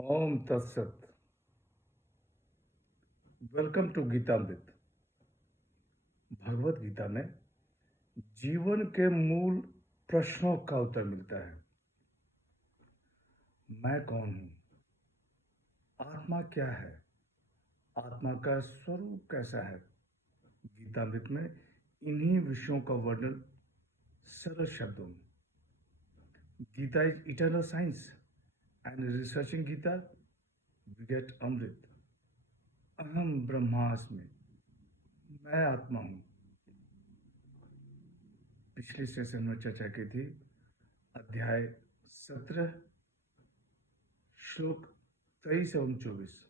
ओम तत्सत। Welcome to Gitamrit. Bhagavad Gita में जीवन के मूल प्रश्नों का उत्तर मिलता है। मैं कौन हूं? आत्मा क्या है? आत्मा का स्वरूप कैसा है? गीतामृत में इन्हीं विषयों का वर्णन सरल शब्दों में। Gita is eternal science and researching Gita we get amrit. अहम ब्रह्मास्मि, मैं आत्मा हूं। पिछले सेशन में चर्चा की थी अध्याय 17 श्लोक 23 एवं 24।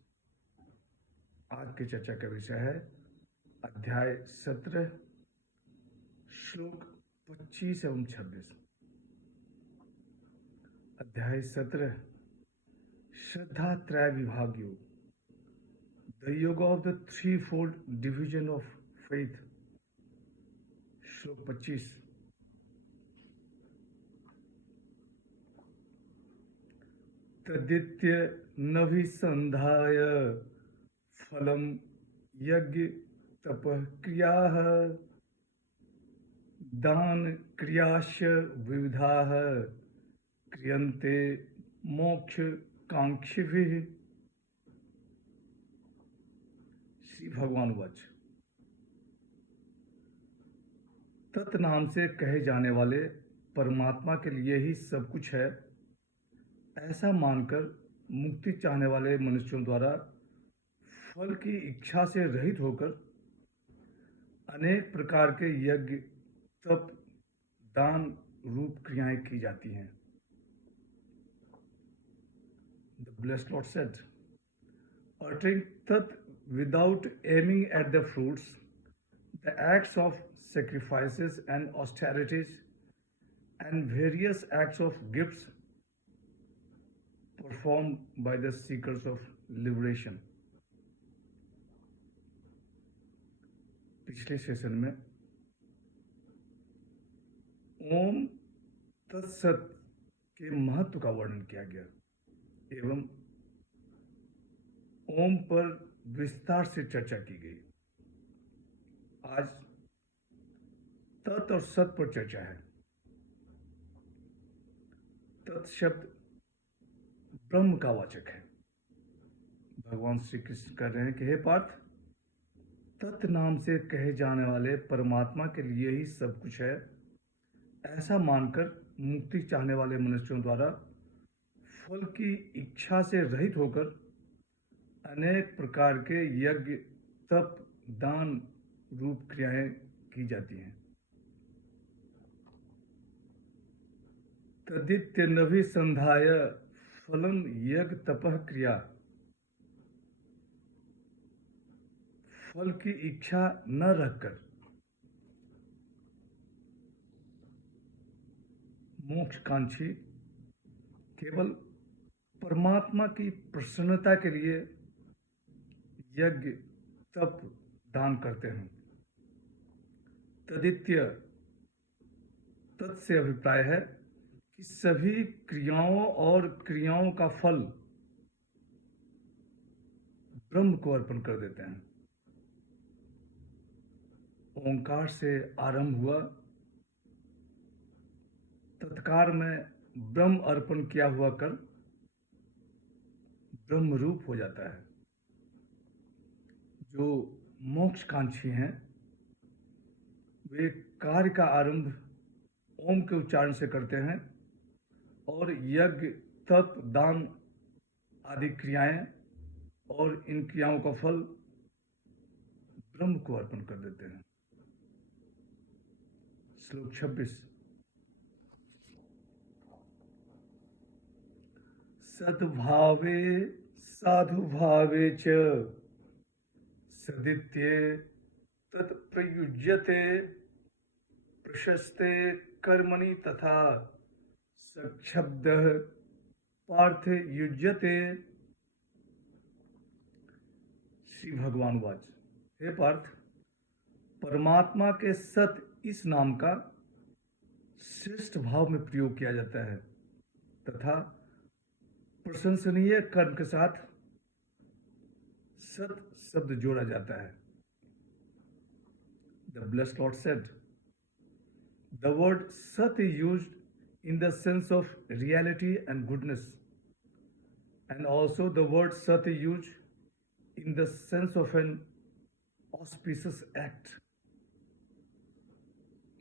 आज की चर्चा का विषय है अध्याय 17 श्लोक 25 एवं 26। अध्याय 17 श्रद्धा त्रय विभाग योग, द योग of the three fold division of faith. श्लोक 25 तदित्य नभिसंधाय फलम यज्ञ तपः क्रियाः दान क्रियाश्च विविधाः क्रियन्ते मोक्ष कांक्षिभिः। श्री भगवान वाच। तत् नाम से कहे जाने वाले परमात्मा के लिए ही सब कुछ है, ऐसा मानकर मुक्ति चाहने वाले मनुष्यों द्वारा फल की इच्छा से रहित होकर अनेक प्रकार के यज्ञ तप दान रूप क्रियाएं की जाती हैं। The blessed Lord said, uttering Tat without aiming at the fruits, the acts of sacrifices and austerities and various acts of gifts performed by the seekers of liberation। पिछले सेशन में ओम तत्सत के महत्व का वर्णन किया गया एवं ओम पर विस्तार से चर्चा की गई। आज तत् और सत पर चर्चा है। तत् शब्द ब्रह्म का वाचक है। भगवान श्री कृष्ण कह रहे हैं कि हे पार्थ, तत् नाम से कहे जाने वाले परमात्मा के लिए ही सब कुछ है, ऐसा मानकर मुक्ति चाहने वाले मनुष्यों द्वारा फल की इच्छा से रहित होकर अनेक प्रकार के यज्ञ तप दान रूप क्रियाएं की जाती हैं। तदित्य नभिसंधाय फलम यज्ञ तपः क्रिया, फल की इच्छा न रखकर मोक्षकांक्षी केवल परमात्मा की प्रसन्नता के लिए यज्ञ तप दान करते हैं। तदित्य तत् से अभिप्राय है कि सभी क्रियाओं और क्रियाओं का फल ब्रह्म को अर्पण कर देते हैं। ओंकार से आरंभ हुआ, तत्कार में ब्रह्म अर्पण किया हुआ कर ब्रह्म रूप हो जाता है। जो मोक्षकांक्षी हैं वे कार्य का आरंभ ओम के उच्चारण से करते हैं और यज्ञ तप दान आदि क्रियाएं और इन क्रियाओं का फल ब्रह्म को अर्पण कर देते हैं। श्लोक 26 सद्भावे साधुभावे च सदित्ये तत्प्रयुज्यते प्रशस्ते कर्मणि तथा सच्छब्दः पार्थ युज्यते। श्री भगवान वाच। हे पार्थ, परमात्मा के सत इस नाम का श्रेष्ठ भाव में प्रयोग किया जाता है तथा प्रशंसनीय कर्म के साथ सत शब्द जोड़ा जाता है। The blessed Lord said, the word sat is used in the sense of reality and goodness, and also the word sat is used in the sense of an auspicious act.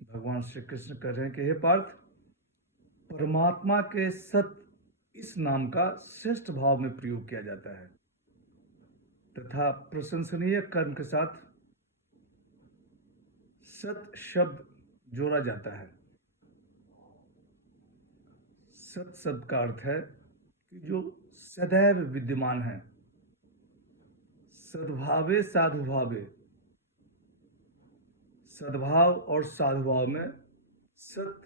भगवान श्री कृष्ण कह रहे हैं कि हे पार्थ, परमात्मा के सत इस नाम का श्रेष्ठ भाव में प्रयोग किया जाता है तथा प्रशंसनीय कर्म के साथ सत शब्द जोड़ा जाता है। सत शब्द का अर्थ है कि जो सदैव विद्यमान है, सद्भावे साधुभावे, सद्भाव और साधुभाव में सत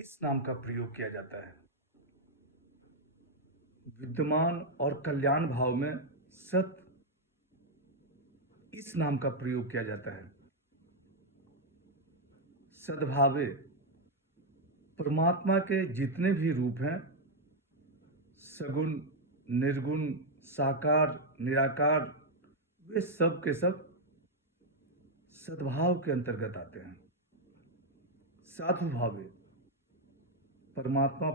इस नाम का प्रयोग किया जाता है। विद्यमान और कल्याण भाव में सत इस नाम का प्रयोग किया जाता है। सद्भावे, परमात्मा के जितने भी रूप हैं, सगुण, निर्गुण, साकार, निराकार, वे सब के सब सद्भाव के अंतर्गत आते हैं। साधुभावे, परमात्मा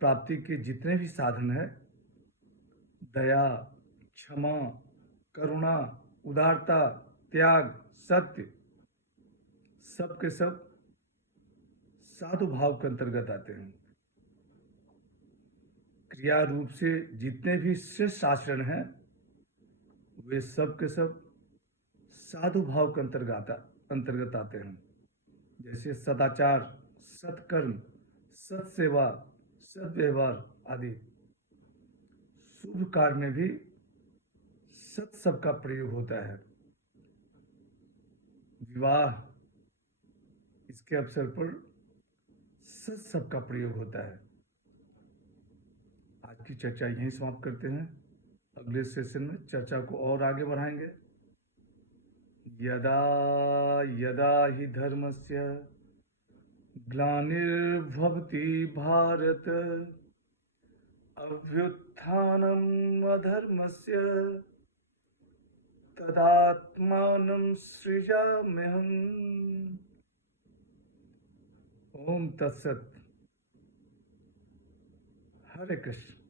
प्राप्ति के जितने भी साधन हैं, दया, क्षमा, करुणा, उदारता, त्याग, सत्य, सब के सब साधु भाव के अंतर्गत आते हैं। क्रिया रूप से जितने भी श्रेष्ठ आचरण हैं, वे सब के सब साधु भाव के अंतर्गत आते हैं। जैसे सदाचार, सत्कर्म, सत्सेवा, सद्व्यवहार आदि। शुभ कार्य में भी सत शब्द का प्रयोग होता है। विवाह, इसके अवसर पर सत शब्द का प्रयोग होता है। आज की चर्चा यहीं समाप्त करते हैं। अगले सेशन में चर्चा को और आगे बढ़ाएंगे। यदा यदा हि धर्मस्य ग्लानिर्भवति भारत, अभ्युत्थानम् अधर्मस्य तदात्मानं सृजाम्यहम्। ओम तत्सत। हरे कृष्ण।